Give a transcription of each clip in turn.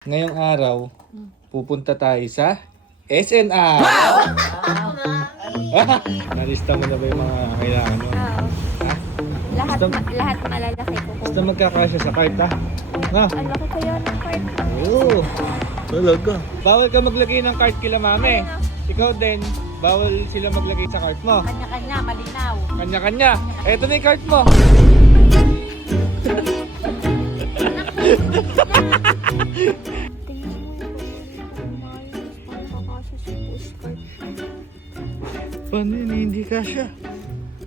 Ngayong araw, pupunta tayo sa SNR. Nalista mo na ba yung mga kailangan mo? Oo. Ha? Lahat malalaki ko. Basta magkakasya sa cart, ha? Na? Ang laki kaya ng card mo. Oo. Talaga. Bawal ka maglagay ng cart kila mami. Ikaw din, bawal sila maglagay sa cart mo. Kanya-kanya, malinaw. Kanya-kanya. Eto na yung cart mo. Tingnan mo yung maayos. Pangkakasya sa postcard. Paano yun? Hindi kasya.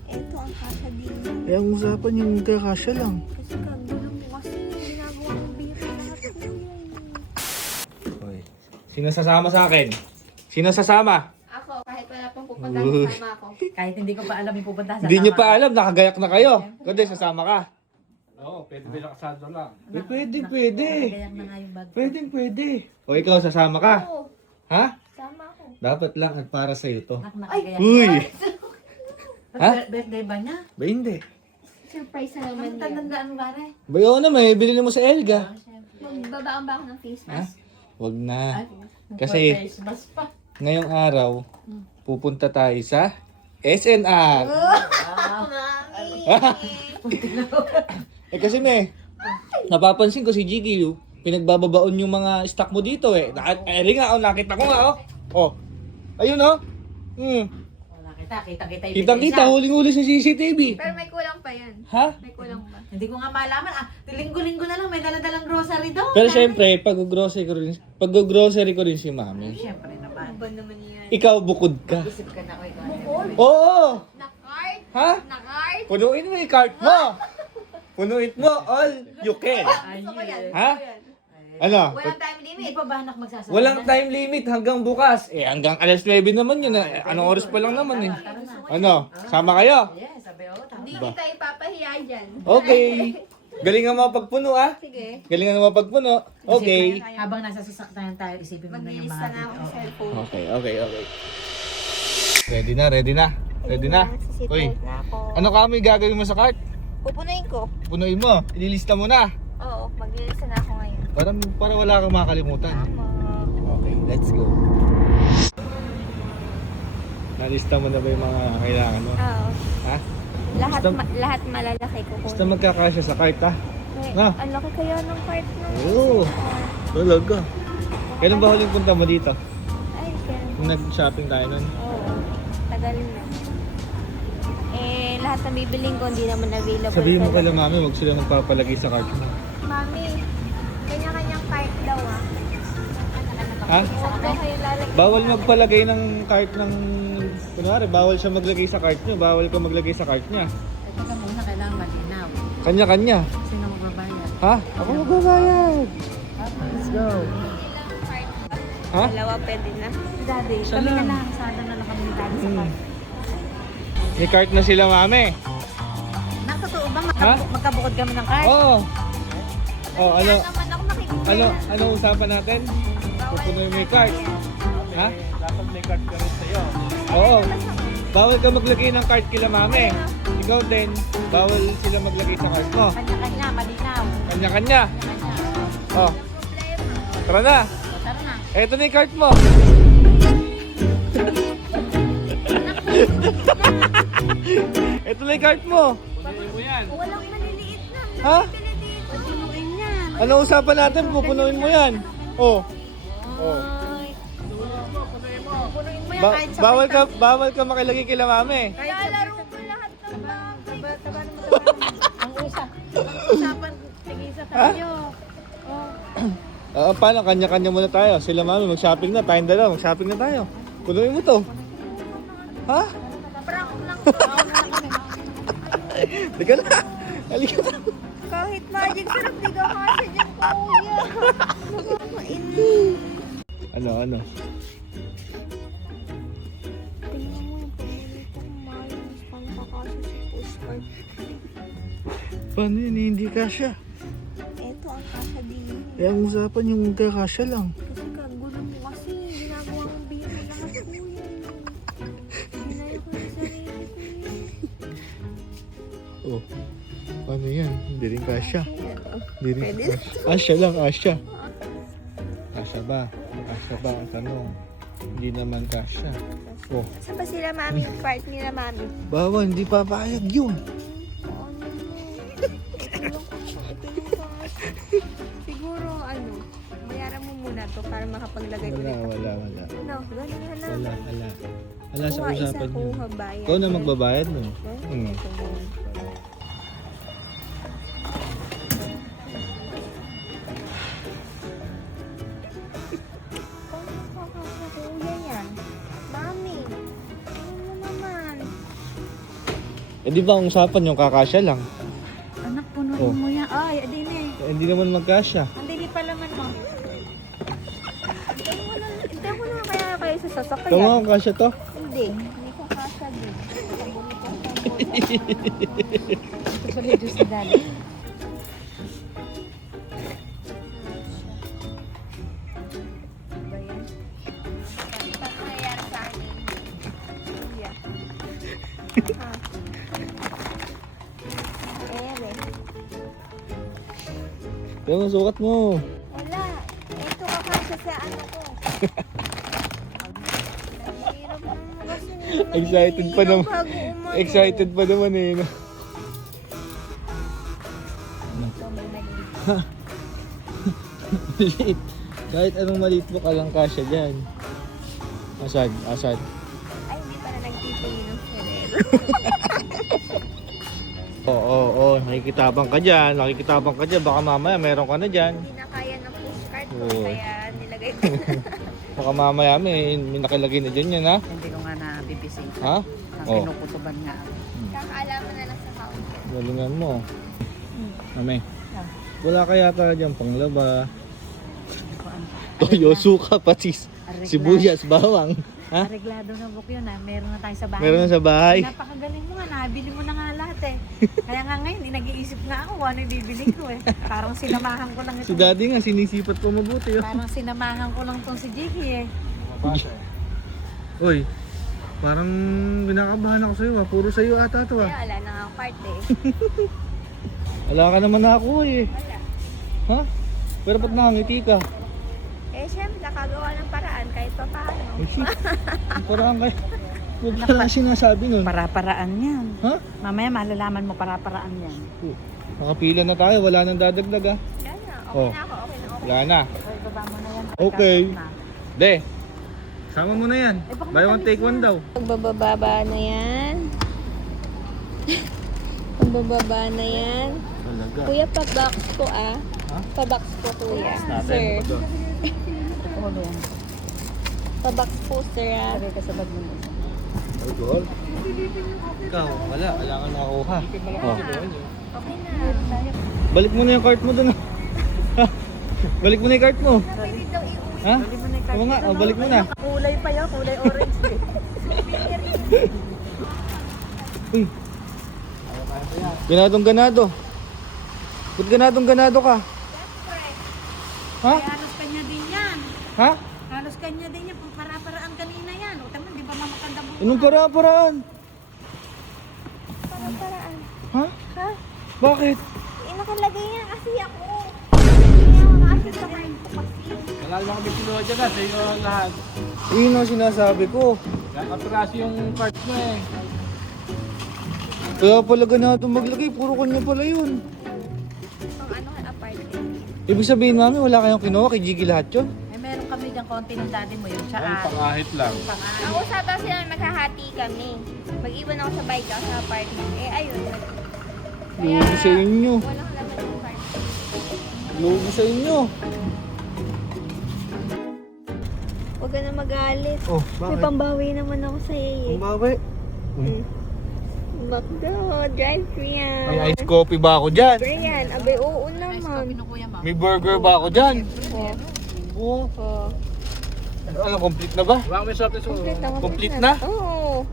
Ito ang kasya din. Eh, ang usapan yung magkakasya lang. Kasi kagulo mo kasi ginagawa ng biro lahat ko yun. Okay. Sino sasama sa akin? Sino sasama? Ako, kahit wala pang pupunta, sama ako. Kahit hindi ko pa alam yung pupunta sa Hindi nyo pa alam, nakagayak na kayo. Kundi, sasama ka. Oo, pwede bilakasado lang. Pwede. Kaya na nga yung bag. Pwede. O ikaw, sasama ka. Oo, Ha? sama ako. Dapat lang at para sa'yo to. Nakagayan. Uy! Ha? Birthday ba niya? Ba hindi? Surprise na naman Ang yan. tandaan mo ba rin? Ba yun na, may bilhin mo sa Elga. Magbabaon ba ako ng face Ha? mask? Wag na. Kasi, Kasi Christmas pa. ngayong araw, pupunta tayo sa SNR. Eh kasi napapansin ko si Jiggy, pinagbababaon yung mga stock mo dito eh. Eri nga, nakita ko nga oh. Oh. Ayun oh. Wala kita yung Kitang-kita, huling-huli sa CCTV. Pero may kulang pa yan. Ha? May kulang pa. Hindi ko nga malaman. Linggo-linggo na lang may daladalang grocery daw. Pero syempre, pag-grocery ko rin si Mami. Siyempre naman. Ano ba naman yan? Ikaw bukod ka. Isip ka na ko ikaw. Bukod? Oo! Na-card? Ha? Na-card? Punuin mo yung cart mo! Punuin mo all you can. Gusto ko yan. Ha? Gusto ko yan. Ano? Walang time Hindi limit. pa ba anak magsasabi? Walang time limit hanggang bukas. Eh, hanggang alas 9 naman yun. Anong oras pa lang naman eh. Ano? Sama kayo? Yes, sabi ako. Tama. Hindi kita ipapahiya dyan. Okay. Galingan mo pagpuno ah. Sige. Galingan mo pagpuno. Okay. Habang nasa sasakyan tayo, isipin mo na yung Maglilista mga... na ako sa cellphone. Okay. Ready na. Uy, Na ako. ano kami gagawin mo sa cart? Pupunuin ko. Punuin mo. Ililista mo na. Oo, maglilista na ako ngayon. Para wala kang makalimutan. Tama. Okay, let's go. Nalista mo na ba yung mga kailangan mo? Oo. Ha? Lahat malalaki ko. Basta magkakasya sa cart ha? Na? Ang laki kaya ng cart mo. Oo. Talaga. Kailan ba huling punta mo dito? Ay, kaya. Nung nag-shopping tayo nun? Oo. Tagal na. Lahat na bibiling ko hindi naman available. Sabihin mo sa- kay mami, huwag sila nagpapalagay sa cart mo. Mami, kanya-kanyang cart daw ah. Ha? Huwag daw kayo lalagay. Bawal magpalagay ng cart ng... Kunwari, bawal siya maglagay sa cart nyo. Bawal ka maglagay sa cart niya. Teka muna, kailangan malinaw. Kanya-kanya. Sino magbabayad? Ha? Ako magbabayad. Let's go. Ha? Dalawa pwede na. Daddy, Isa kami na lang. lang. Sada na lang kami ni Daddy sa car. May cart na sila mami. Totoo ba? Ha? Magkabukod kami ng car? Oo. Oh, ano? Naman ako nakikita. Ano usapan natin? Pupunoy mo yung cart. Ha? Dapat may card ka rin sa'yo. Oo. Bawal ka maglagay ng cart kila mami. Ikaw din, bawal sila maglagay sa cart mo. Kanya-kanya, malinaw. Kanya-kanya. Kanya-kanya. Oh, tara na. Tara na. Eto na yung cart mo. Eto na yung cart mo. Punuin mo yan. Walang maliliit na. Ha? Punuin yan. Ano usapan natin? Pupunuin mo yan. Oh. Oh. Punuin mo yan kahit sa Bawal ka makilagay kila mami. Lalaro ko lahat ng bagay. Ang usapan, tigisa tayo. Paano? Kanya-kanya muna tayo. Sila mami, mag-shopping na. Tayong dalawa, mag-shopping na tayo. Punuin mo to. Ha? Prank lang. Halika na. Halika na. Kahit magic sarap, di ka kasi dyan, kuya. Nakakaini. Ano? Tingnan mo yung pamilitang mayos. Pangkakasya sa postcard. Paano yun? Hindi kasya. Ito ang kasya din. Eh, ang usapan yung magkakasya lang. Kasi kagulo mo kasi. Ginagawa mong biro lahat, kuya. Hinaya ko yung sarili ko yun. Oh. Paano yan? Hindi rin kasya. Ayan, oh. Hindi rin Pwede kasya. Asya lang, asya. Kasya ba? Kasya ba? Ang tanong. Hindi naman kasya. Oh, Saan ba sila, mami? Yung part nila, mami. bawal, hindi papayag yun. Ano mo? Ito yung kasya. Siguro, bayaran mo muna to para makapaglagay Wala, ulit. wala, wala. No, ganun na lang. Wala. Wala sa Kuha isa, usapan yun. kuha bayad. Ikaw na magbabayad no? Hmm. Paano makakasya, kuya yan? Mami, ano mo naman? Eh di ba ang usapan yung kakasya lang? Anak, punuin Oh. mo yan. Ay, adin eh. Eh, hindi naman magkasya. Hindi di palaman mo. Hintayin mo naman kaya kayo sa sasakyan. Ikaw nga ang kasya to? Hindi ko kasya din. Ito sa video si Daddy. Ba yan? Paano nangyayari sa akin? Kuya. Ha? Ere. Ikaw ang sukat mo. Wala. Ito kakasya sa ano ko. Hirap naman kasi naman Excited pa iniinom naman. bago umano. Excited pa naman eh. No? Ito may mali. Maliit. Kahit anong maliit mo ka lang kasya dyan. Asad. Ay, hindi pala nagtitingin ng ferero. Oo. Nakikitabang ka dyan. Baka mamaya meron ka na dyan. Hindi na kaya ng pushcart ko, Oo. kaya nilagay ko. Baka mamaya may nakilagay na dyan yan ha. Hindi ko nga nabibising. Ha? Ang Oh. kinukutuban nga ako. Kakaalaman na lang sa counter. Galingan mo. Mami. Wala ka yata dyan panglaba. Toyo, suka, patis, sibuyas, bawang. Ha? Reglado na book yun Meron na tayo sa bahay. Meron na sa bahay. Napakagaling mo nga. Nabili mo na nga lahat eh. Kaya nga ngayon, nag-iisip na ako kung ano yung bibili ko eh. Parang sinamahan ko lang ito. Si daddy nga, sinisipat ko mabuti. Oh. Parang sinamahan ko lang tong si Jiggy eh. Uy, parang binakabahan ako sa'yo ha. Puro sa'yo ata to Kaya ha. wala na nga ang part eh. Wala ka naman na ako eh. Wala. Ha? Pero ba't nakangiti ka? Eh, syempre, nakagawa ng paraan kahit pa paano. Ay, shit. Parang kayo. Huwag pala sinasabi nun. Para-paraan yan. Ha? Mamaya malalaman mo para-paraan yan. Nakapila na tayo, wala nang dadagdag ha. Yan na, okay Oh. na ako, okay na ako. Wala na. Okay, baba mo na yan. Okay. Na. De, sama mo na yan. Eh, baka Buy one matamis take one na. daw. Pagbababa na yan. Pagbababa na yan. Talaga. Kuya, pa-box ko ah. Ha? Pa-box ko, kuya. Natin. Sir. Ulo yan. Pa-box po, sir ah. Sabi ka sa bag mo. Alcohol? Ikaw, wala. Wala ka nakakuha. Oh. Okay na. Balik mo na yung cart mo dun. Balik mo na yung cart mo. Pwede daw iuwi. Ha? Balik mo na yung Oo nga, oh, balik mo na. Kulay pa yun. Kulay orange eh. Uy. Ganadong-ganado. Ba't ganadong-ganado ka? Ha? Ay, halos kanya din yan. Ha? Halos kanya din yan. Para-paraan kanina yan. O tama, di ba mamakanda mo? Anong para-paraan? Parang-paraan. Ha? Ha? Bakit? Eh, nakalagay nga kasi ako. Kaya kasi sa mind ko kasi. Wala lang kami sinuha dyan sa iyo lahat. Yun ang sinasabi ko. Nakapiraso yung cart mo eh. Kaya pala ganado maglagay. Puro kanya pala yun. Pang ano, aparte. Ibig sabihin, mami, wala kayong kinuha kay Jiggy lahat yun? Eh, meron kami dyan konti ng daddy mo yun. Tsaka, Ang pangahit lang. pang-ahit. Ang usapan sila maghahati kami. Mag-iwan ako sa bike ako sa apartment. Eh, ayun. Lugi sa inyo. Walang laman yung card. Lugi sa inyo. Huwag ka na magalit. Oh, May pambawi naman ako sa iyo eh. Babae. Bakdo, drive ko yan. May ice coffee ba ako dyan? Libre yan. Abay, oo Ice naman. coffee no kuya, ma'am. May burger ba ako dyan? Oo. Oo. Oo. Ano, complete na ba? Wala kami sa piso. Complete na. Complete na? Oo.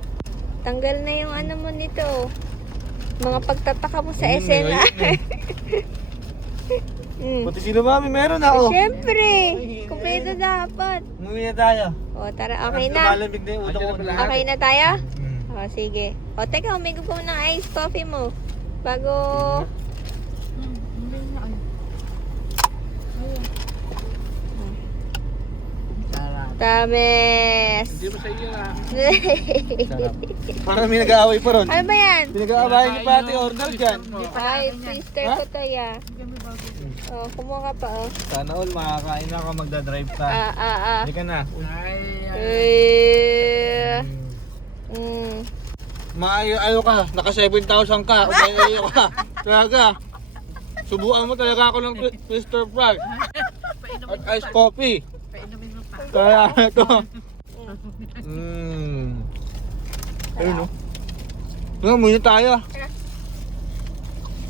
Tanggal na yung ano mo nito. Mga pagtataka mo sa Ayun, esena. Pati sila mami, meron na oh. Siyempre. Kompleto dapat. Umuwi na tayo. O, tara. Okay na. Malamig na yung utak ko. Okay na tayo? Hmm. O, sige. O, teka. Umigop ko ng iced coffee mo. Bago... Tames! Hindi mo sa iyo na. Sarap. Parang may nag-aaway pa ron. Ano ba yan? Pinag-aawayan niyo pati order dyan. Ay, sister ko to ya. Oh, kumuha ka pa oh. Sana all makakain na ka, magdadrive ka. Hindi ka na. Maayo ka, naka 7,000 ka, umayo ka. Talaga. Subukan mo talaga ako ng Mr. Frog. At iced coffee. Kaya ito. Ayun o. Muna tayo.